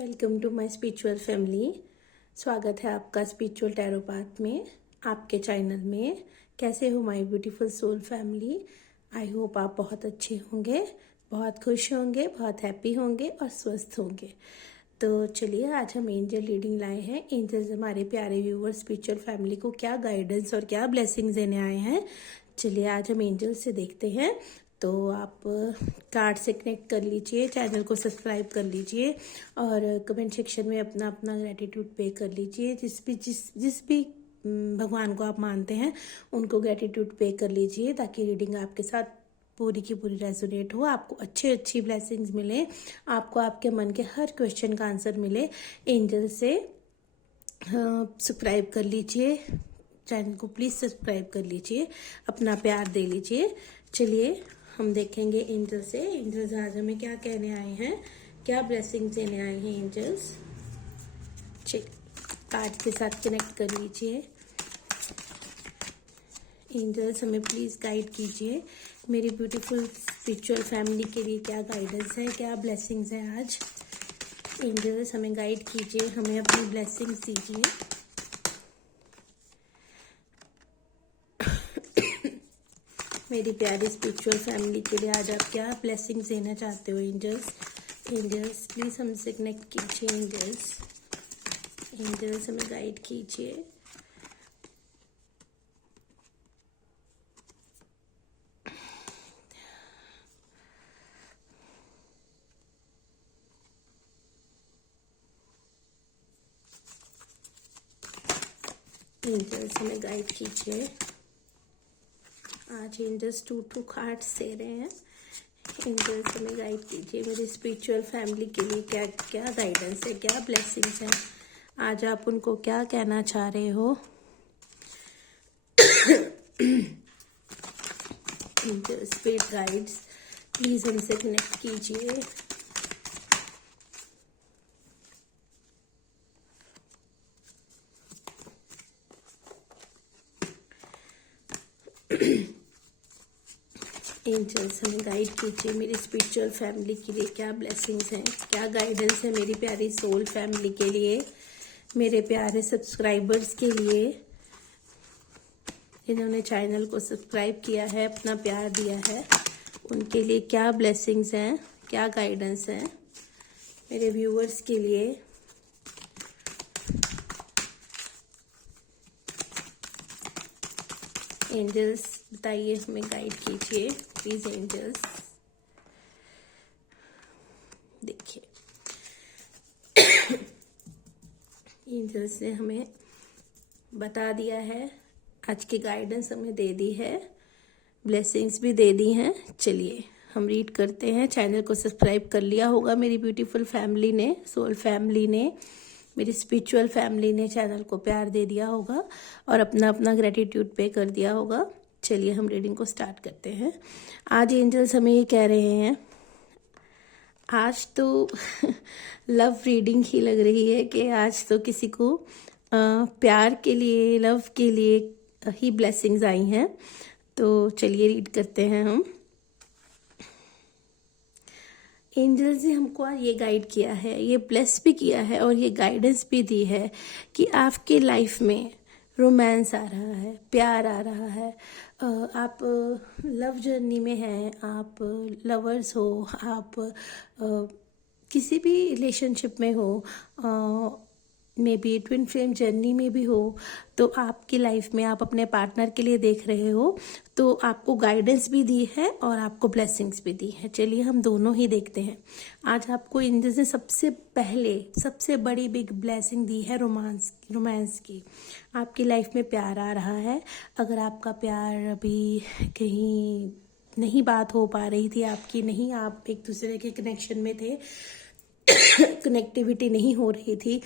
Welcome to my spiritual family. स्वागत है आपका स्पिरिचुअल टैरो पाथ में, आपके चैनल में। कैसे हो my beautiful soul family? I hope आप बहुत अच्छे होंगे, बहुत खुश होंगे, बहुत हैप्पी होंगे और स्वस्थ होंगे। तो चलिए, आज हम एंजल रीडिंग लाए हैं। एंजल्स हमारे प्यारे व्यूअर स्पिरिचुअल फैमिली को क्या गाइडेंस और क्या ब्लेसिंग्स देने आए हैं। चलिए आज हम एंजल से देखते हैं। तो आप कार्ड से कनेक्ट कर लीजिए, चैनल को सब्सक्राइब कर लीजिए और कमेंट सेक्शन में अपना अपना ग्रेटिट्यूड पे कर लीजिए। जिस भी भगवान को आप मानते हैं उनको ग्रेटिट्यूड पे कर लीजिए, ताकि रीडिंग आपके साथ पूरी की पूरी रेजोनेट हो, आपको अच्छी ब्लेसिंग्स मिले, आपको आपके मन के हर क्वेश्चन का आंसर मिले। एंजल से सब्सक्राइब कर लीजिए, चैनल को प्लीज़ सब्सक्राइब कर लीजिए, अपना प्यार दे लीजिए। चलिए हम देखेंगे एंजल से। एंजल्स आज हमें क्या कहने आए हैं, क्या ब्लेसिंग्स देने आए हैं एंजल्स। कार्ड के साथ कनेक्ट कर लीजिए। एंजल्स हमें प्लीज़ गाइड कीजिए, मेरी ब्यूटीफुल स्पिरिचुअल फैमिली के लिए क्या गाइडेंस है, क्या ब्लेसिंग्स है आज। एंजल्स हमें गाइड कीजिए, हमें अपनी ब्लेसिंग्स दीजिए। मेरी प्यारी स्पिरिचुअल फैमिली के लिए आज आप क्या ब्लेसिंग्स देना चाहते हो एंजल्स। एंजल्स प्लीज़ हमसे कनेक्ट कीजिए। एंजल्स हमें गाइड कीजिए। एंजल्स हमें गाइड कीजिए। आज एंजल्स टू कार्ड्स दे रहे हैं। एंजल्स हमें गाइड कीजिए, मेरी स्पिरिचुअल फैमिली के लिए क्या क्या गाइडेंस है, क्या ब्लेसिंग्स है। आज आप उनको क्या कहना चाह रहे हो। एंजल्स स्पिरिट गाइड्स प्लीज हमसे कनेक्ट कीजिए। एंजल्स हमें गाइड कीजिए, मेरी स्पिरिचुअल फैमिली के लिए क्या ब्लेसिंग्स हैं, क्या गाइडेंस है मेरी प्यारी सोल फैमिली के लिए, मेरे प्यारे सब्सक्राइबर्स के लिए, जिन्होंने चैनल को सब्सक्राइब किया है, अपना प्यार दिया है, उनके लिए क्या ब्लेसिंग्स हैं, क्या गाइडेंस है मेरे व्यूअर्स के लिए। एंजल्स बताइए, हमें गाइड कीजिए प्लीज एंजल्स। देखिए एंजल्स ने हमें बता दिया है, आज की गाइडेंस हमें दे दी है, ब्लेसिंग्स भी दे दी हैं। चलिए हम रीड करते हैं। चैनल को सब्सक्राइब कर लिया होगा मेरी ब्यूटीफुल फैमिली ने, सोल फैमिली ने, मेरी स्पिरिचुअल फैमिली ने चैनल को प्यार दे दिया होगा और अपना अपना ग्रेटिट्यूड पे कर दिया होगा। चलिए हम रीडिंग को स्टार्ट करते हैं। आज एंजल्स हमें ये कह रहे हैं, आज तो लव रीडिंग ही लग रही है कि आज तो किसी को प्यार के लिए, लव के लिए ही ब्लेसिंग्स आई हैं। तो चलिए रीड करते हैं हम। एंजल्स ने हमको आज ये गाइड किया है, ये ब्लेस भी किया है और ये गाइडेंस भी दी है कि आपके लाइफ में रोमांस आ रहा है, प्यार आ रहा है। आप लव जर्नी में हैं, आप लवर्स हो, आप किसी भी रिलेशनशिप में हो, may be twin flame journey में भी हो, तो आपकी लाइफ में आप अपने पार्टनर के लिए देख रहे हो, तो आपको गाइडेंस भी दी है और आपको ब्लेसिंग्स भी दी है। चलिए हम दोनों ही देखते हैं। आज आपको एंजल्स ने सबसे बड़ी बिग ब्लेसिंग दी है रोमांस की। आपकी लाइफ में प्यार आ रहा है। अगर आपका प्यार अभी कहीं नहीं बात हो पा रही थी आपकी, नहीं आप एक दूसरे के कनेक्शन में थे, कनेक्टिविटी नहीं हो रही थी,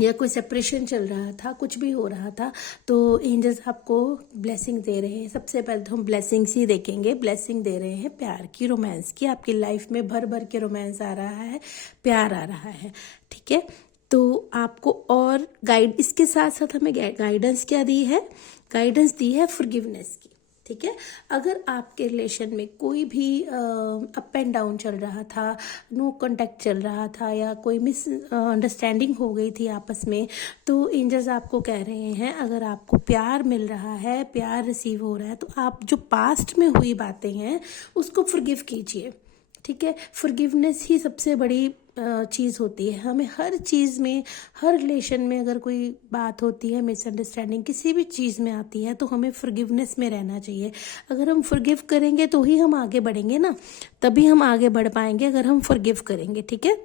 या कोई सेपरेशन चल रहा था, कुछ भी हो रहा था, तो एंजल्स आपको ब्लेसिंग दे रहे हैं। सबसे पहले तो हम ब्लेसिंग्स ही देखेंगे। ब्लेसिंग दे रहे हैं प्यार की, रोमांस की। आपकी लाइफ में भर भर के रोमांस आ रहा है, प्यार आ रहा है। ठीक है, तो आपको और इसके साथ साथ हमें गाइडेंस क्या दी है, गाइडेंस दी है फॉरगिवनेस की। ठीक है। अगर आपके रिलेशन में कोई भी अप एंड डाउन चल रहा था, नो कांटेक्ट चल रहा था, या कोई मिस अंडरस्टैंडिंग हो गई थी आपस में, तो एंजल्स आपको कह रहे हैं अगर आपको प्यार मिल रहा है, प्यार रिसीव हो रहा है, तो आप जो पास्ट में हुई बातें हैं उसको फॉरगिव कीजिए। ठीक है। फॉरगिवनेस ही सबसे बड़ी चीज़ होती है। हमें हर चीज़ में, हर रिलेशन में अगर कोई बात होती है, मिसअंडरस्टैंडिंग किसी भी चीज़ में आती है, तो हमें फॉरगिवनेस में रहना चाहिए। अगर हम फॉरगिव करेंगे तो ही हम आगे बढ़ेंगे ना, तभी हम आगे बढ़ पाएंगे अगर हम फॉरगिव करेंगे। ठीक है।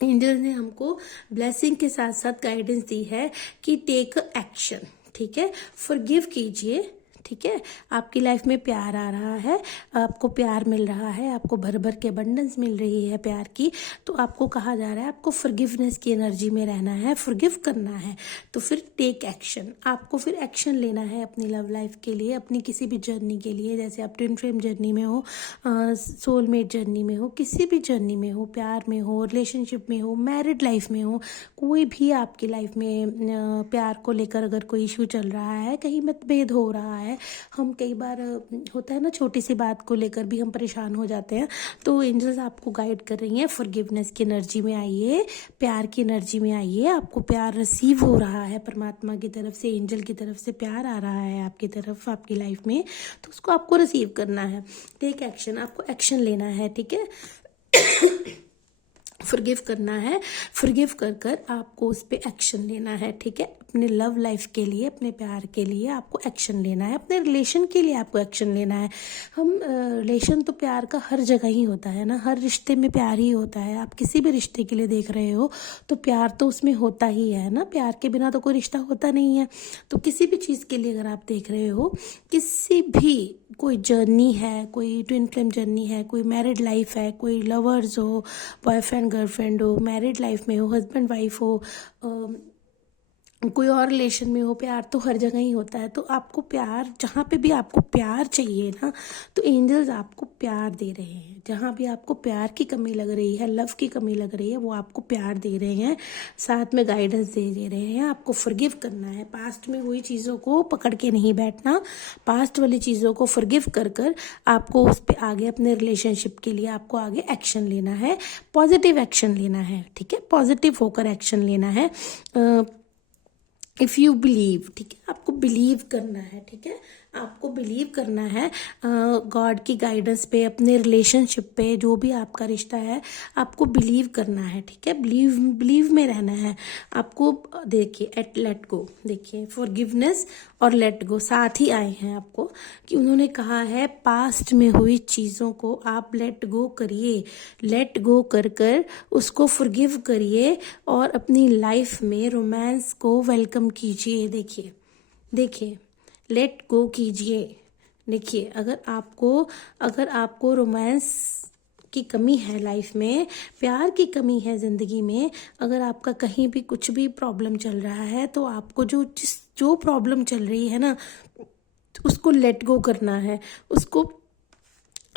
एंजल ने हमको ब्लेसिंग के साथ साथ गाइडेंस दी है कि टेक एक्शन। ठीक है। फॉरगिव कीजिए। ठीक है। आपकी लाइफ में प्यार आ रहा है, आपको प्यार मिल रहा है, आपको भर भर के अबंडेंस मिल रही है प्यार की, तो आपको कहा जा रहा है आपको फॉरगिवनेस की एनर्जी में रहना है, फॉरगिव करना है। तो फिर टेक एक्शन, आपको फिर एक्शन लेना है अपनी लव लाइफ के लिए, अपनी किसी भी जर्नी के लिए, जैसे आप ट्विन फ्लेम जर्नी में हो, सोलमेट जर्नी में हो, किसी भी जर्नी में हो, प्यार में हो, रिलेशनशिप में हो, मैरिड लाइफ में हो, कोई भी आपकी लाइफ में प्यार को लेकर अगर कोई इशू चल रहा है, कहीं मतभेद हो रहा है, हम कई बार होता है ना छोटी सी बात को लेकर भी हम परेशान हो जाते हैं, तो एंजल्स आपको गाइड कर रही हैं फॉरगिवनेस की एनर्जी में आइए, प्यार की एनर्जी में आइए। आपको प्यार रिसीव हो रहा है परमात्मा की तरफ से, एंजल की तरफ से प्यार आ रहा है आपकी तरफ, आपकी लाइफ में, तो उसको आपको रिसीव करना है। टेक एक्शन, आपको एक्शन लेना है। ठीक है। फॉरगिव करना है, फॉरगिव कर कर आपको उस पर एक्शन लेना है। ठीक है। अपने लव लाइफ के लिए, अपने प्यार के लिए आपको एक्शन लेना है, अपने रिलेशन के लिए आपको एक्शन लेना है। हम रिलेशन तो प्यार का हर जगह ही होता है ना, हर रिश्ते में प्यार ही होता है। आप किसी भी रिश्ते के लिए देख रहे हो तो प्यार तो उसमें होता ही है ना, प्यार के बिना तो कोई रिश्ता होता नहीं है। तो किसी भी चीज़ के लिए अगर आप देख रहे हो, किसी भी कोई जर्नी है, कोई ट्विन फ्लेम जर्नी है, कोई मैरिड लाइफ है, कोई लवर्स हो, बॉयफ्रेंड गर्लफ्रेंड हो, मैरिड लाइफ में हो, हस्बैंड वाइफ हो, कोई और रिलेशन में हो, प्यार तो हर जगह ही होता है। तो आपको प्यार, जहाँ पे भी आपको प्यार चाहिए ना, तो एंजल्स आपको प्यार दे रहे हैं। जहाँ भी आपको प्यार की कमी लग रही है, लव की कमी लग रही है, वो आपको प्यार दे रहे हैं, साथ में गाइडेंस दे रहे हैं। आपको फॉरगिव करना है, पास्ट में हुई चीज़ों को पकड़ के नहीं बैठना, पास्ट वाली चीज़ों को फॉरगिव कर कर आपको उस पर आगे, अपने रिलेशनशिप के लिए आपको आगे एक्शन लेना है, पॉजिटिव एक्शन लेना है। ठीक है। पॉजिटिव होकर एक्शन लेना है। इफ़ यू बिलीव, ठीक है, आपको बिलीव करना है। ठीक है। आपको बिलीव करना है गॉड की गाइडेंस पे, अपने रिलेशनशिप पे, जो भी आपका रिश्ता है आपको बिलीव करना है। ठीक है। बिलीव में रहना है आपको। देखिए लेट गो, देखिए फॉरगिवनेस और लेट गो साथ ही आए हैं आपको, कि उन्होंने कहा है पास्ट में हुई चीज़ों को आप लेट गो करिए, लेट गो कर कर उसको फॉरगिव करिए और अपनी लाइफ में रोमांस को वेलकम कीजिए। देखिए लेट गो कीजिए। देखिए अगर आपको रोमांस की कमी है लाइफ में, प्यार की कमी है ज़िंदगी में, अगर आपका कहीं भी कुछ भी प्रॉब्लम चल रहा है, तो आपको जो प्रॉब्लम चल रही है ना, उसको लेट गो करना है। उसको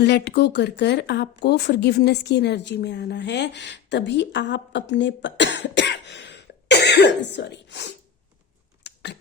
लेट गो कर कर आपको फॉरगिवनेस की एनर्जी में आना है, तभी आप अपने सॉरी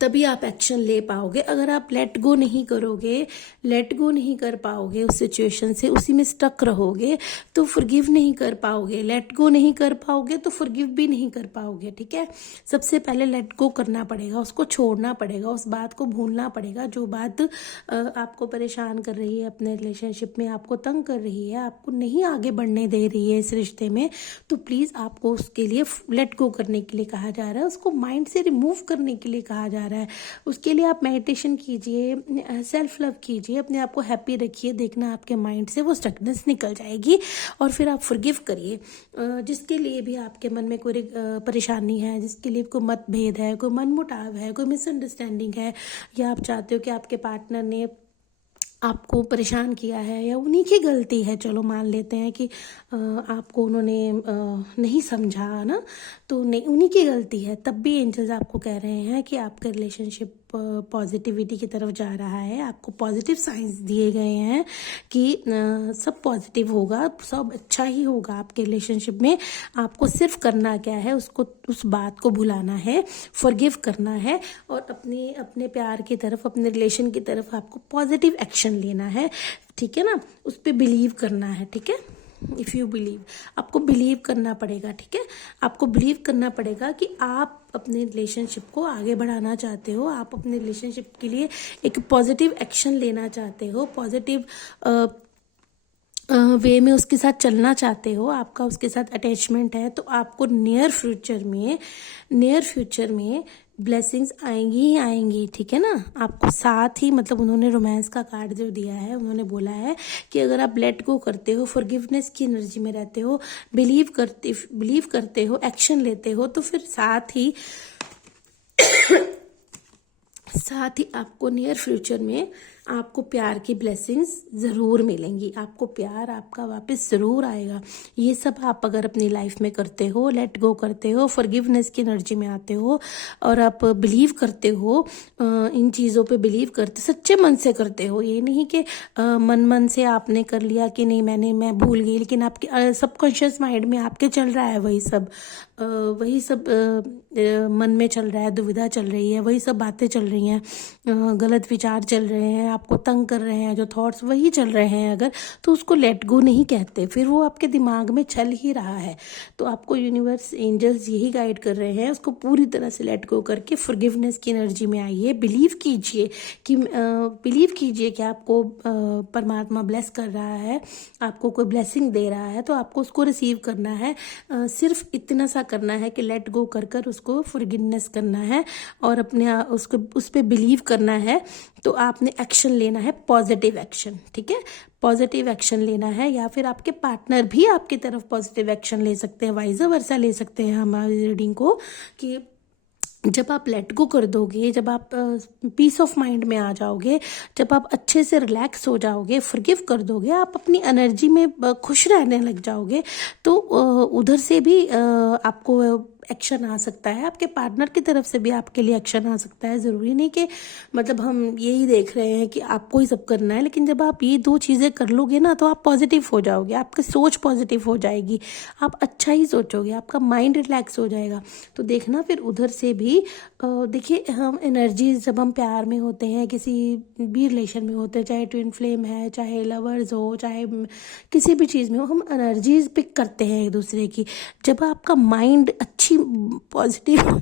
तभी आप एक्शन ले पाओगे। अगर आप लेट गो नहीं करोगे, लेट गो नहीं कर पाओगे उस सिचुएशन से, उसी में स्टक रहोगे, तो फॉरगिव नहीं कर पाओगे। लेट गो नहीं कर पाओगे तो फॉरगिव भी नहीं कर पाओगे। ठीक है। सबसे पहले लेट गो करना पड़ेगा, उसको छोड़ना पड़ेगा, उस बात को भूलना पड़ेगा, जो बात आपको परेशान कर रही है, अपने रिलेशनशिप में आपको तंग कर रही है, आपको नहीं आगे बढ़ने दे रही है इस रिश्ते में, तो प्लीज़ आपको उसके लिए लेट गो करने के लिए कहा जा रहा है, उसको माइंड से रिमूव करने के लिए कहा जा रहा है। उसके लिए आप मेडिटेशन कीजिए, सेल्फ लव कीजिए, अपने आप को हैप्पी रखिए, देखना आपके माइंड से वो स्टकनेस निकल जाएगी, और फिर आप फॉरगिव करिए। जिसके लिए भी आपके मन में कोई परेशानी है, जिसके लिए कोई मतभेद है, कोई मनमुटाव है, कोई मिसअंडरस्टैंडिंग है, या आप चाहते हो कि आपके पार्टनर ने आपको परेशान किया है, या उन्हीं की गलती है, चलो मान लेते हैं कि आपको उन्होंने नहीं समझा ना, तो नहीं, उन्हीं की गलती है, तब भी एंजल्स आपको कह रहे हैं कि आपका रिलेशनशिप पॉजिटिविटी की तरफ जा रहा है, आपको पॉजिटिव साइंस दिए गए हैं कि सब पॉजिटिव होगा, सब अच्छा ही होगा आपके रिलेशनशिप में। आपको सिर्फ करना क्या है, उसको उस बात को भुलाना है, फॉरगिव करना है और अपने अपने प्यार की तरफ, अपने रिलेशन की तरफ आपको पॉजिटिव एक्शन लेना है, ठीक है ना। उस पर बिलीव करना है, ठीक है। इफ़ यू बिलीव, आपको बिलीव करना पड़ेगा, ठीक है। आपको बिलीव करना पड़ेगा कि आप अपने रिलेशनशिप को आगे बढ़ाना चाहते हो, आप अपने रिलेशनशिप के लिए एक पॉजिटिव एक्शन लेना चाहते हो, पॉजिटिव वे में उसके साथ चलना चाहते हो, आपका उसके साथ अटैचमेंट है, तो आपको नियर फ्यूचर में ब्लेसिंग्स आएंगी ही आएंगी, ठीक है ना। आपको साथ ही, मतलब उन्होंने रोमांस का कार्ड जो दिया है, उन्होंने बोला है कि अगर आप लेट गो करते हो, फॉरगिवनेस की एनर्जी में रहते हो, बिलीव करते हो, एक्शन लेते हो, तो फिर साथ ही आपको नियर फ्यूचर में आपको प्यार की ब्लेसिंग्स ज़रूर मिलेंगी, आपको प्यार आपका वापस ज़रूर आएगा। ये सब आप अगर अपनी लाइफ में करते हो, लेट गो करते हो, फॉरगिवनेस की एनर्जी में आते हो और आप बिलीव करते हो, इन चीज़ों पे बिलीव करते, सच्चे मन से करते हो। ये नहीं कि मन से आपने कर लिया कि नहीं मैं भूल गई, लेकिन आपके सबकॉन्शियस माइंड में आपके चल रहा है वही सब मन में चल रहा है, दुविधा चल रही है, वही सब बातें चल रही हैं, गलत विचार चल रहे हैं, आपको तंग कर रहे हैं, जो थॉट्स वही चल रहे हैं अगर, तो उसको लेट गो नहीं कहते, फिर वो आपके दिमाग में चल ही रहा है। तो आपको यूनिवर्स, एंजल्स यही गाइड कर रहे हैं, उसको पूरी तरह से लेट गो करके फॉरगिवनेस की एनर्जी में आइए। बिलीव कीजिए कि आपको परमात्मा ब्लेस कर रहा है, आपको कोई ब्लेसिंग दे रहा है, तो आपको उसको रिसीव करना है। सिर्फ इतना सा करना है कि लेट गो कर उसको फॉरगिवनेस करना है और अपने उसको उस पर बिलीव करना है। तो आपने एक्शन लेना है, पॉजिटिव एक्शन, ठीक है। पॉजिटिव एक्शन लेना है, या फिर आपके पार्टनर भी आपकी तरफ पॉजिटिव एक्शन ले सकते हैं, वाइस वर्सा ले सकते हैं हमारी रीडिंग को, कि जब आप लेट गो कर दोगे, जब आप पीस ऑफ माइंड में आ जाओगे, जब आप अच्छे से रिलैक्स हो जाओगे, फॉरगिव कर दोगे, आप अपनी एनर्जी में खुश रहने लग जाओगे, तो उधर से भी आपको एक्शन आ सकता है, आपके पार्टनर की तरफ से भी आपके लिए एक्शन आ सकता है। ज़रूरी नहीं कि मतलब हम यही देख रहे हैं कि आपको ही सब करना है, लेकिन जब आप ये दो चीज़ें कर लोगे ना, तो आप पॉजिटिव हो जाओगे, आपकी सोच पॉजिटिव हो जाएगी, आप अच्छा ही सोचोगे, आपका माइंड रिलैक्स हो जाएगा। तो देखना फिर उधर से भी देखिए, हम एनर्जीज जब हम प्यार में होते हैं, किसी भी रिलेशन में होते हैं, चाहे ट्विन फ्लेम है, चाहे लवर्स हो, चाहे किसी भी चीज़ में हो, हम एनर्जीज पिक करते हैं एक दूसरे की। जब आपका माइंड अच्छी पॉजिटिव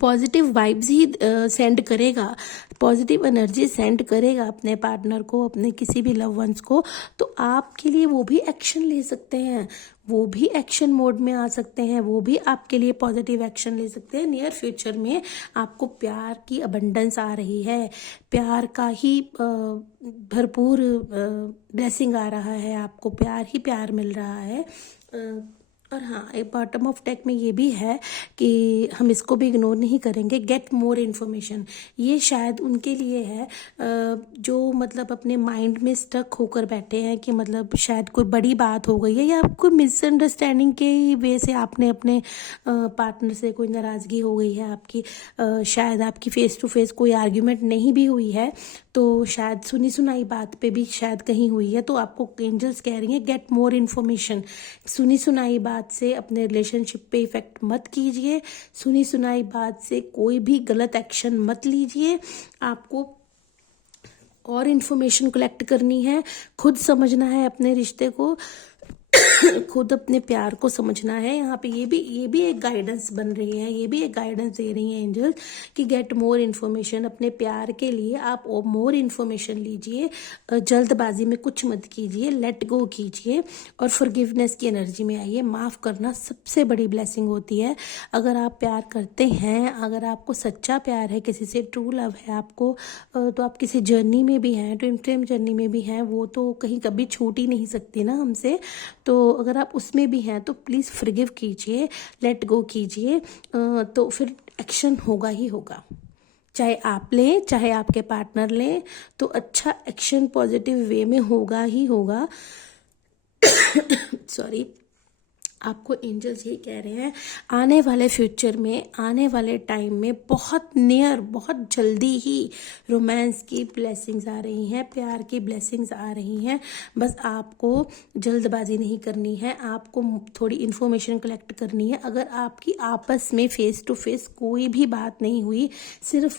पॉजिटिव वाइब्स ही सेंड करेगा, पॉजिटिव एनर्जी सेंड करेगा अपने पार्टनर को, अपने किसी भी लव वंस को, तो आपके लिए वो भी एक्शन ले सकते हैं, वो भी एक्शन मोड में आ सकते हैं, वो भी आपके लिए पॉजिटिव एक्शन ले सकते हैं। नियर फ्यूचर में आपको प्यार की अबंडेंस आ रही है, प्यार का ही भरपूर ब्लेसिंग आ रहा है, आपको प्यार ही प्यार मिल रहा है। और हाँ, एक बॉटम ऑफ डेक में ये भी है कि हम इसको भी इग्नोर नहीं करेंगे, गेट मोर इन्फॉर्मेशन। ये शायद उनके लिए है जो मतलब अपने माइंड में स्टक होकर बैठे हैं कि मतलब शायद कोई बड़ी बात हो गई है, या कोई मिसअंडरस्टैंडिंग के वे से आपने अपने पार्टनर से कोई नाराज़गी हो गई है आपकी, शायद आपकी फेस टू फेस कोई आर्ग्यूमेंट नहीं भी हुई है, तो शायद सुनी सुनाई बात पे भी शायद कहीं हुई है। तो आपको एंजल्स कह रही हैं, गेट मोर इन्फॉर्मेशन। सुनी सुनाई बात से अपने रिलेशनशिप पे इफेक्ट मत कीजिए, सुनी सुनाई बात से कोई भी गलत एक्शन मत लीजिए। आपको और इन्फॉर्मेशन कलेक्ट करनी है, खुद समझना है अपने रिश्ते को, खुद अपने प्यार को समझना है। यहाँ पे ये भी एक गाइडेंस बन रही है, ये भी एक गाइडेंस दे रही है एंजल कि गेट मोर इन्फॉर्मेशन। अपने प्यार के लिए आप मोर इन्फॉर्मेशन लीजिए, जल्दबाजी में कुछ मत कीजिए, लेट गो कीजिए और फॉरगिवनेस की एनर्जी में आइए। माफ़ करना सबसे बड़ी ब्लेसिंग होती है। अगर आप प्यार करते हैं, अगर आपको सच्चा प्यार है, किसी से ट्रू लव है आपको, तो आप किसी जर्नी में भी हैं, ट्विन फ्लेम जर्नी में भी हैं, वो तो कहीं कभी छूट ही नहीं सकती ना हमसे। तो अगर आप उसमें भी हैं तो प्लीज़ फॉरगिव कीजिए, लेट गो कीजिए, तो फिर एक्शन होगा ही होगा। चाहे आप लें, चाहे आपके पार्टनर लें, तो अच्छा एक्शन पॉजिटिव वे में होगा ही होगा। सॉरी। आपको एंजल्स ये कह रहे हैं, आने वाले फ्यूचर में, आने वाले टाइम में बहुत नियर, बहुत जल्दी ही रोमांस की ब्लेसिंग्स आ रही हैं, प्यार की ब्लेसिंग्स आ रही हैं। बस आपको जल्दबाजी नहीं करनी है, आपको थोड़ी इन्फॉर्मेशन कलेक्ट करनी है। अगर आपकी आपस में फेस टू फेस कोई भी बात नहीं हुई, सिर्फ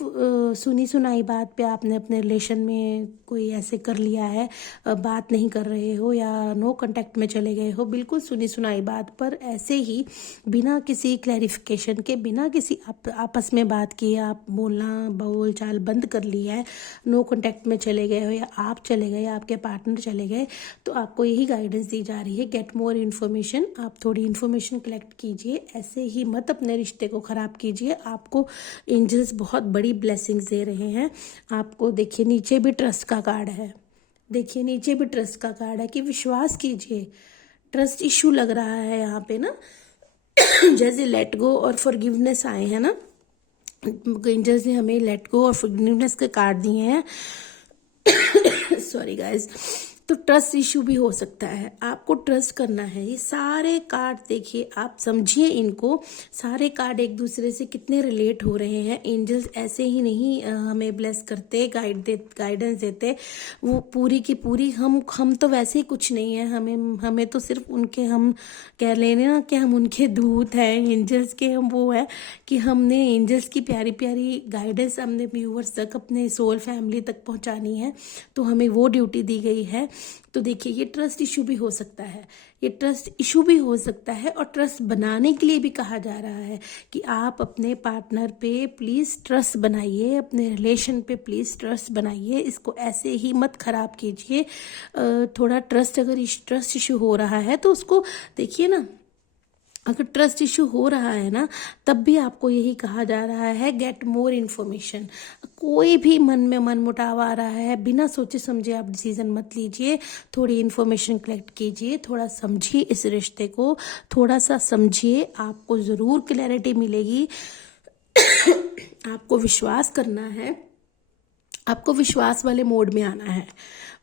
सुनी सुनाई बात पे आपने अपने रिलेशन में कोई ऐसे कर लिया है, बात नहीं कर रहे हो या नो कांटेक्ट में चले गए हो, बिल्कुल सुनी सुनाई बात पर ऐसे ही बिना किसी क्लैरिफिकेशन के, बिना किसी आपस में बात किए आप बोल चाल बंद कर लिया है, नो कांटेक्ट में चले गए हो, या आप चले गए या आपके पार्टनर चले गए, तो आपको यही गाइडेंस दी जा रही है, गेट मोर इन्फॉर्मेशन। आप थोड़ी इन्फॉर्मेशन कलेक्ट कीजिए, ऐसे ही मत अपने रिश्ते को ख़राब कीजिए। आपको एंजल्स बहुत बड़ी ब्लेसिंग्स दे रहे हैं। आपको देखिए नीचे भी ट्रस्ट का कार्ड है, देखिए नीचे भी ट्रस्ट का कार्ड है कि विश्वास कीजिए। ट्रस्ट इशू लग रहा है यहाँ पे ना, जैसे लेट गो और फॉरगिवनेस आए हैं ना, एंजल्स ने हमें लेट गो और फॉरगिवनेस के कार्ड दिए हैं। Sorry guys. तो ट्रस्ट इशू भी हो सकता है, आपको ट्रस्ट करना है। ये सारे कार्ड देखिए, आप समझिए इनको, सारे कार्ड एक दूसरे से कितने रिलेट हो रहे हैं। एंजल्स ऐसे ही नहीं हमें ब्लेस करते, गाइडेंस देते, वो पूरी की पूरी हम तो वैसे ही कुछ नहीं है, हमें तो सिर्फ उनके, हम कह लेने ना कि हम उनके दूत हैं एंजल्स के, हम वो है कि हमने एंजल्स की प्यारी प्यारी गाइडेंस हमने व्यूअर्स तक, अपने सोल फैमिली तक पहुंचानी है, तो हमें वो ड्यूटी दी गई है। तो देखिए ये ट्रस्ट इशू भी हो सकता है, ये ट्रस्ट इशू भी हो सकता है, और ट्रस्ट बनाने के लिए भी कहा जा रहा है कि आप अपने पार्टनर पे प्लीज़ ट्रस्ट बनाइए, अपने रिलेशन पे प्लीज़ ट्रस्ट बनाइए, इसको ऐसे ही मत खराब कीजिए। थोड़ा ट्रस्ट, अगर ट्रस्ट इशू हो रहा है तो उसको देखिए ना, अगर ट्रस्ट इशू हो रहा है ना, तब भी आपको यही कहा जा रहा है, गेट मोर इन्फॉर्मेशन। कोई भी मन में मन मुटाव आ रहा है, बिना सोचे समझे आप डिसीजन मत लीजिए, थोड़ी इन्फॉर्मेशन कलेक्ट कीजिए, थोड़ा समझिए इस रिश्ते को, थोड़ा सा समझिए, आपको ज़रूर क्लैरिटी मिलेगी। आपको विश्वास करना है, आपको विश्वास वाले मोड में आना है।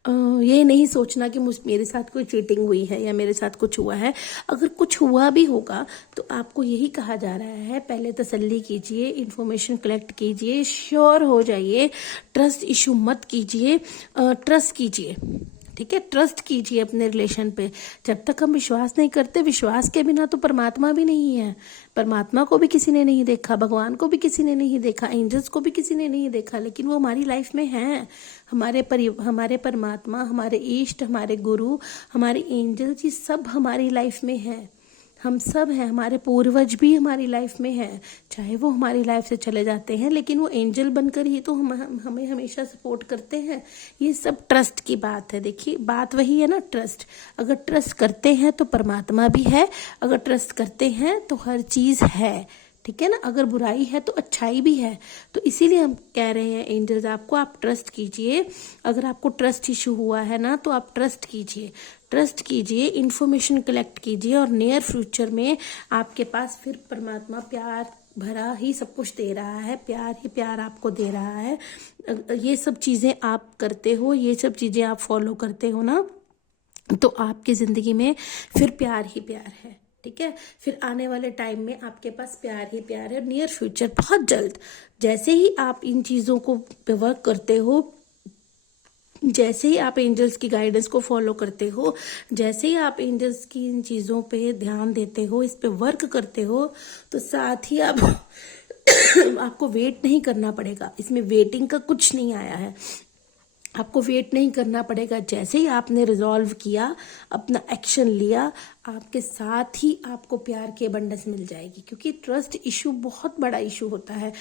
ये नहीं सोचना कि मेरे साथ कोई चीटिंग हुई है या मेरे साथ कुछ हुआ है। अगर कुछ हुआ भी होगा तो आपको यही कहा जा रहा है, पहले तसल्ली कीजिए, इन्फॉर्मेशन कलेक्ट कीजिए, श्योर हो जाइए, ट्रस्ट इशू मत कीजिए, ट्रस्ट कीजिए, ठीक है, ट्रस्ट कीजिए अपने रिलेशन पे। जब तक हम विश्वास नहीं करते, विश्वास के बिना तो परमात्मा भी नहीं है, परमात्मा को भी किसी ने नहीं देखा, भगवान को भी किसी ने नहीं देखा, एंजल्स को भी किसी ने नहीं देखा, लेकिन वो हमारी लाइफ में हैं। हमारे परमात्मा, हमारे इष्ट, हमारे गुरु, हमारे एंजल्स, ये सब हमारी लाइफ में हैं, हम सब हैं, हमारे पूर्वज भी हमारी लाइफ में हैं, चाहे वो हमारी लाइफ से चले जाते हैं, लेकिन वो एंजल बनकर ही तो हमें हमेशा सपोर्ट करते हैं। ये सब ट्रस्ट की बात है। देखिए बात वही है ना, ट्रस्ट। अगर ट्रस्ट करते हैं तो परमात्मा भी है, अगर ट्रस्ट करते हैं तो हर चीज़ है, ठीक है ना। अगर बुराई है तो अच्छाई भी है। तो इसीलिए हम कह रहे हैं एंजल्स आपको, आप ट्रस्ट कीजिए। अगर आपको ट्रस्ट इशू हुआ है ना, तो आप ट्रस्ट कीजिए, ट्रस्ट कीजिए, इन्फॉर्मेशन कलेक्ट कीजिए, और नियर फ्यूचर में आपके पास फिर परमात्मा प्यार भरा ही सब कुछ दे रहा है, प्यार ही प्यार आपको दे रहा है। ये सब चीज़ें आप करते हो, ये सब चीज़ें आप फॉलो करते हो ना, तो आपकी ज़िंदगी में फिर प्यार ही प्यार है, ठीक है। फिर आने वाले टाइम में आपके पास प्यार ही प्यार है, नियर फ्यूचर बहुत जल्द। जैसे ही आप इन चीज़ों को पे वर्क करते हो, जैसे ही आप एंजल्स की गाइडेंस को फॉलो करते हो, जैसे ही आप एंजल्स की इन चीज़ों पे ध्यान देते हो, इस पे वर्क करते हो, तो साथ ही आप आपको वेट नहीं करना पड़ेगा। इसमें वेटिंग का कुछ नहीं आया है, आपको वेट नहीं करना पड़ेगा। जैसे ही आपने रिजॉल्व किया, अपना एक्शन लिया, आपके साथ ही आपको प्यार की अबंडेंस मिल जाएगी। क्योंकि ट्रस्ट इशू बहुत बड़ा इशू होता है।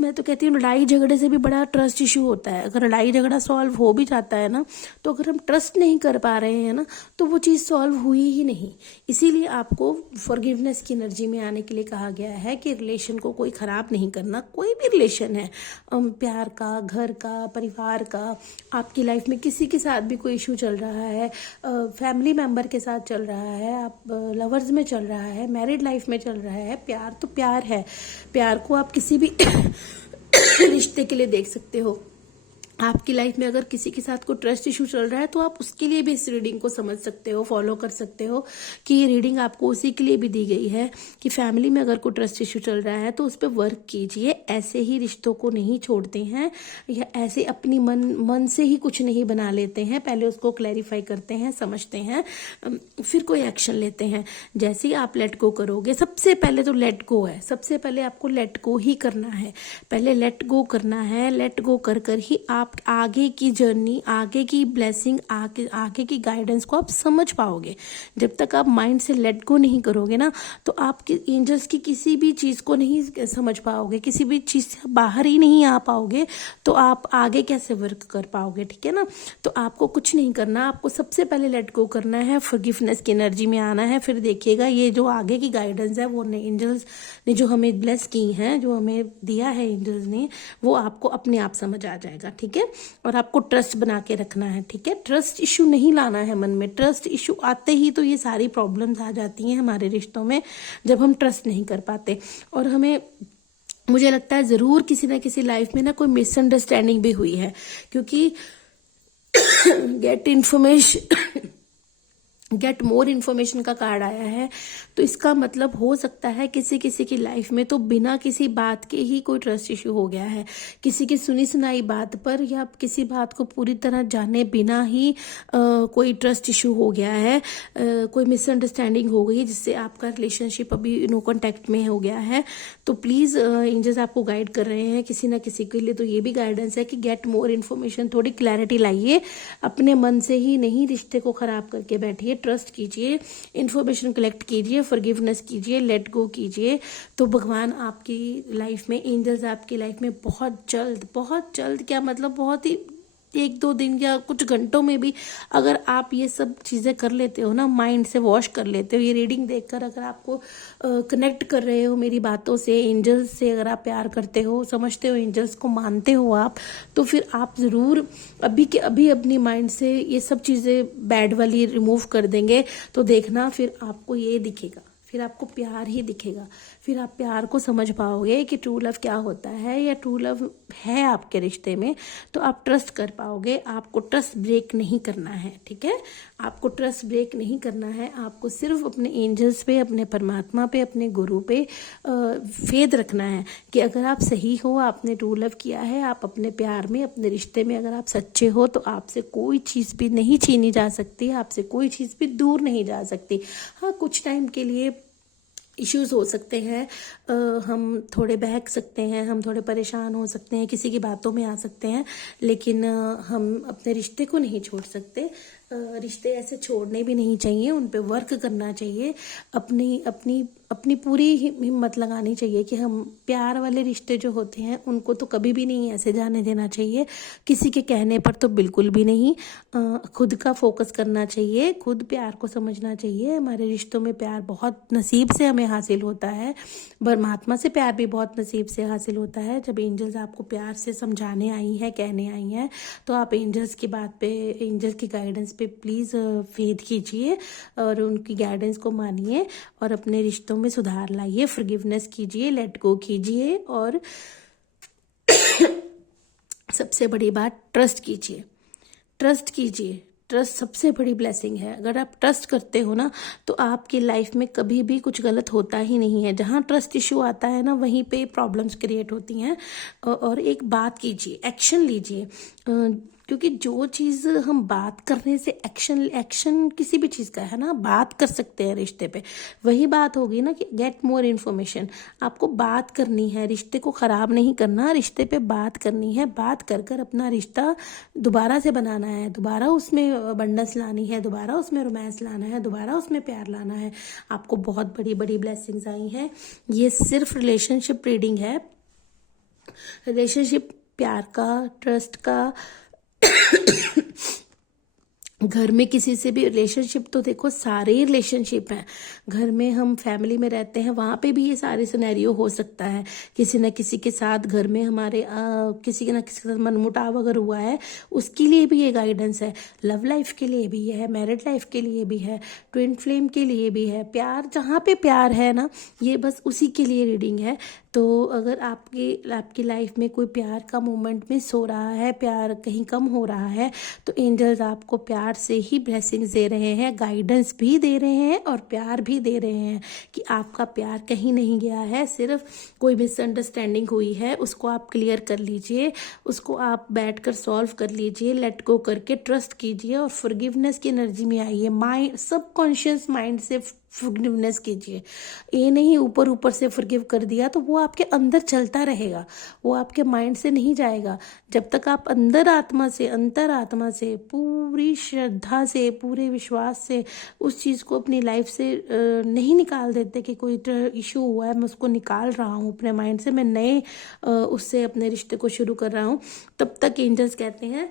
मैं तो कहती हूँ लड़ाई झगड़े से भी बड़ा ट्रस्ट इशू होता है। अगर लड़ाई झगड़ा सॉल्व हो भी जाता है ना, तो अगर हम ट्रस्ट नहीं कर पा रहे हैं ना, तो वो चीज़ सॉल्व हुई ही नहीं। इसीलिए आपको फॉरगिवनेस की एनर्जी में आने के लिए कहा गया है कि रिलेशन को कोई ख़राब नहीं करना। कोई भी रिलेशन है, प्यार का, घर का, परिवार का, आपकी लाइफ में किसी के साथ भी कोई इशू चल रहा है, फैमिली मेम्बर के साथ चल रहा है, आप लवर्स में चल रहा है, मैरिड लाइफ में चल रहा है, प्यार तो प्यार है। प्यार को आप किसी भी रिश्ते के लिए देख सकते हो। आपकी लाइफ में अगर किसी के साथ कोई ट्रस्ट इशू चल रहा है तो आप उसके लिए भी इस रीडिंग को समझ सकते हो, फॉलो कर सकते हो कि ये रीडिंग आपको उसी के लिए भी दी गई है कि फैमिली में अगर कोई ट्रस्ट इशू चल रहा है तो उस पर वर्क कीजिए। ऐसे ही रिश्तों को नहीं छोड़ते हैं या ऐसे अपनी मन से ही कुछ नहीं बना लेते हैं, पहले उसको क्लैरिफाई करते हैं, समझते हैं, फिर कोई एक्शन लेते हैं। जैसे ही आप लेट गो करोगे, सबसे पहले तो लेट गो है, सबसे पहले आपको लेट गो ही करना है, पहले लेट गो करना है। लेट गो कर कर ही आप आगे की जर्नी, आगे की ब्लेसिंग, आगे की गाइडेंस को आप समझ पाओगे। जब तक आप माइंड से लेट गो नहीं करोगे ना तो आप एंजल्स की किसी भी चीज़ को नहीं समझ पाओगे, किसी भी चीज़ से बाहर ही नहीं आ पाओगे, तो आप आगे कैसे वर्क कर पाओगे, ठीक है ना। तो आपको कुछ नहीं करना, आपको सबसे पहले लेट गो करना है, फॉरगिवनेस की एनर्जी में आना है। फिर देखिएगा ये जो आगे की गाइडेंस है वो एंजल्स ने जो हमें ब्लेस की हैं, जो हमें दिया है एंजल्स ने, वो आपको अपने आप समझ आ जाएगा, ठीक है। और आपको ट्रस्ट बना के रखना है, ठीक है। ट्रस्ट इशू नहीं लाना है मन में। ट्रस्ट इशू आते ही तो ये सारी प्रॉब्लम्स आ जाती हैं हमारे रिश्तों में, जब हम ट्रस्ट नहीं कर पाते। और मुझे लगता है ज़रूर किसी ना किसी लाइफ में ना कोई मिसअंडरस्टैंडिंग भी हुई है, क्योंकि गेट मोर इन्फॉर्मेशन का कार्ड आया है, तो इसका मतलब हो सकता है किसी किसी की लाइफ में तो बिना किसी बात के ही कोई ट्रस्ट इशू हो गया है, किसी की सुनी सुनाई बात पर या किसी बात को पूरी तरह जाने बिना ही कोई ट्रस्ट इशू हो गया है, कोई मिसअंडरस्टैंडिंग हो गई जिससे आपका रिलेशनशिप अभी नो कॉन्टैक्ट में हो गया है। तो प्लीज़ एंजल्स आपको गाइड कर रहे हैं किसी ना किसी के लिए, तो ये भी गाइडेंस है कि गेट मोर इन्फॉर्मेशन, थोड़ी क्लैरिटी लाइए, अपने मन से ही नहीं रिश्ते को खराब करके बैठिए, ट्रस्ट कीजिए, इन्फॉर्मेशन कलेक्ट कीजिए, फॉरगिवनेस कीजिए, लेट गो कीजिए। तो भगवान आपकी लाइफ में, एंजल्स आपकी लाइफ में बहुत जल्द क्या मतलब बहुत ही 1-2 दिन या कुछ घंटों में भी अगर आप ये सब चीज़ें कर लेते हो ना, माइंड से वॉश कर लेते हो, ये रीडिंग देखकर अगर आपको कनेक्ट कर रहे हो मेरी बातों से, एंजल्स से अगर आप प्यार करते हो, समझते हो, एंजल्स को मानते हो आप, तो फिर आप ज़रूर अभी के अभी अपनी माइंड से ये सब चीज़ें बैड वाली रिमूव कर देंगे। तो देखना फिर आपको ये दिखेगा, फिर आपको प्यार ही दिखेगा, फिर आप प्यार को समझ पाओगे कि ट्रू लव क्या होता है, या ट्रू लव है आपके रिश्ते में, तो आप ट्रस्ट कर पाओगे। आपको ट्रस्ट ब्रेक नहीं करना है, ठीक है। आपको ट्रस्ट ब्रेक नहीं करना है, आपको सिर्फ अपने एंजल्स पे, अपने परमात्मा पे, अपने गुरु पे फेथ रखना है कि अगर आप सही हो, आपने ट्रू लव किया है, आप अपने प्यार में, अपने रिश्ते में अगर आप सच्चे हो, तो आपसे कोई चीज़ भी नहीं छीनी जा सकती, आपसे कोई चीज़ भी दूर नहीं जा सकती। हाँ, कुछ टाइम के लिए इश्यूज हो सकते हैं, हम थोड़े बहक सकते हैं, हम थोड़े परेशान हो सकते हैं, किसी की बातों में आ सकते हैं, लेकिन हम अपने रिश्ते को नहीं छोड़ सकते। रिश्ते ऐसे छोड़ने भी नहीं चाहिए, उन पे वर्क करना चाहिए, अपनी अपनी अपनी पूरी हिम्मत लगानी चाहिए कि हम प्यार वाले रिश्ते जो होते हैं उनको तो कभी भी नहीं ऐसे जाने देना चाहिए, किसी के कहने पर तो बिल्कुल भी नहीं। खुद का फोकस करना चाहिए, खुद प्यार को समझना चाहिए। हमारे रिश्तों में प्यार बहुत नसीब से हमें हासिल होता है, परमात्मा से प्यार भी बहुत नसीब से हासिल होता है। जब एंजल्स आपको प्यार से समझाने आई हैं, कहने आई हैं, तो आप एंजल्स की बात पे, एंजल्स की गाइडेंस पे प्लीज़ फेथ कीजिए और उनकी गाइडेंस को मानिए और अपने रिश्तों में सुधार लाइए, फॉरगिवनेस कीजिए, लेट गो कीजिए, और सबसे बड़ी बात ट्रस्ट कीजिए, ट्रस्ट कीजिए। ट्रस्ट सबसे बड़ी ब्लेसिंग है। अगर आप ट्रस्ट करते हो ना तो आपकी लाइफ में कभी भी कुछ गलत होता ही नहीं है। जहाँ ट्रस्ट इशू आता है ना वहीं पे प्रॉब्लम्स क्रिएट होती हैं। और एक बात कीजिए, एक्शन लीजिए, क्योंकि जो चीज़ हम बात करने से एक्शन किसी भी चीज़ का है ना, बात कर सकते हैं रिश्ते पे, वही बात होगी ना कि गेट मोर इन्फॉर्मेशन। आपको बात करनी है, रिश्ते को ख़राब नहीं करना, रिश्ते पे बात करनी है, बात कर कर अपना रिश्ता दोबारा से बनाना है, दोबारा उसमें अबंडेंस लानी है, दोबारा उसमें रोमांस लाना है, दोबारा उसमें प्यार लाना है। आपको बहुत बड़ी बड़ी ब्लेसिंग्स आई हैं। ये सिर्फ रिलेशनशिप रीडिंग है, रिलेशनशिप प्यार का, ट्रस्ट का, घर में किसी से भी रिलेशनशिप, तो देखो सारे ही रिलेशनशिप हैं। घर में हम फैमिली में रहते हैं, वहाँ पे भी ये सारे सिनेरियो हो सकता है। किसी न किसी के साथ घर में हमारे किसी न किसी के साथ मनमुटाव अगर हुआ है, उसके लिए भी ये गाइडेंस है। लव लाइफ के लिए भी है, मैरिड लाइफ के लिए भी है, ट्विन फ्लेम के लिए भी है। प्यार, जहाँ पे प्यार है ना, ये बस उसी के लिए रीडिंग है। तो अगर आपकी लाइफ में कोई प्यार का मोमेंट मिस हो रहा है, प्यार कहीं कम हो रहा है, तो एंजल्स आपको प्यार से ही ब्लेसिंग्स दे रहे हैं, गाइडेंस भी दे रहे हैं और प्यार भी दे रहे हैं कि आपका प्यार कहीं नहीं गया है। सिर्फ कोई मिसअंडरस्टैंडिंग हुई है, उसको आप क्लियर कर लीजिए, उसको आप बैठकर सॉल्व कर लीजिए, लेट गो करके ट्रस्ट कीजिए और फॉरगिवनेस की एनर्जी में आइए। माइंड, सबकॉन्शियस माइंड से फॉरगिवनेस कीजिए। ये नहीं ऊपर ऊपर से फॉरगिव कर दिया तो वो आपके अंदर चलता रहेगा, वो आपके माइंड से नहीं जाएगा। जब तक आप अंतर आत्मा से पूरी श्रद्धा से, पूरे विश्वास से उस चीज़ को अपनी लाइफ से नहीं निकाल देते कि कोई इशू हुआ है, मैं उसको निकाल रहा हूँ अपने माइंड से, मैं नए उससे अपने रिश्ते को शुरू कर रहा हूँ, तब तक एंजल्स कहते हैं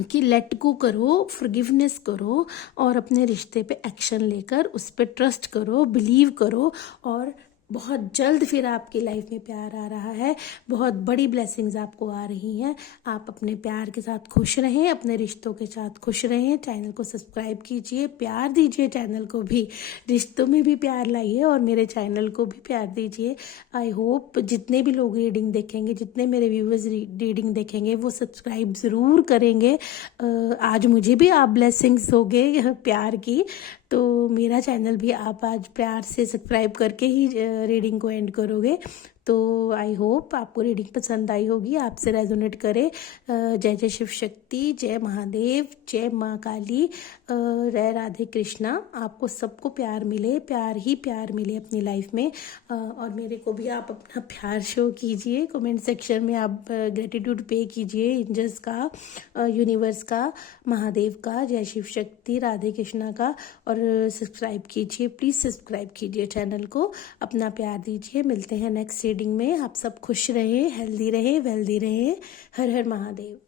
कि लेट गो करो, फॉरगिवनेस करो और अपने रिश्ते पे एक्शन लेकर उस पर ट्रस्ट करो, बिलीव करो और बहुत जल्द फिर आपकी लाइफ में प्यार आ रहा है, बहुत बड़ी ब्लेसिंग्स आपको आ रही हैं। आप अपने प्यार के साथ खुश रहें, अपने रिश्तों के साथ खुश रहें। चैनल को सब्सक्राइब कीजिए, प्यार दीजिए चैनल को भी, रिश्तों में भी प्यार लाइए और मेरे चैनल को भी प्यार दीजिए। आई होप जितने भी लोग रीडिंग देखेंगे, जितने मेरे व्यूवर्स रीडिंग देखेंगे वो सब्सक्राइब ज़रूर करेंगे। आज मुझे भी आप ब्लेसिंग्स दोगे प्यार की, तो मेरा चैनल भी आप आज प्यार से सब्सक्राइब करके ही रीडिंग को एंड करोगे। तो आई होप आपको रीडिंग पसंद आई होगी, आपसे रेजोनेट करे। जय जय शिव शक्ति, जय महादेव, जय माँ काली, जय राधे कृष्णा। आपको सबको प्यार मिले, प्यार ही प्यार मिले अपनी लाइफ में। और मेरे को भी आप अपना प्यार शो कीजिए, कमेंट सेक्शन में आप ग्रेटिट्यूड पे कीजिए एंजल्स का, यूनिवर्स का, महादेव का, जय शिव शक्ति, राधे कृष्णा का। और सब्सक्राइब कीजिए, प्लीज़ सब्सक्राइब कीजिए चैनल को, अपना प्यार दीजिए। मिलते हैं नेक्स्ट रीडिंग में। आप सब खुश रहें, हेल्दी रहें, वेल्दी रहें। हर हर महादेव।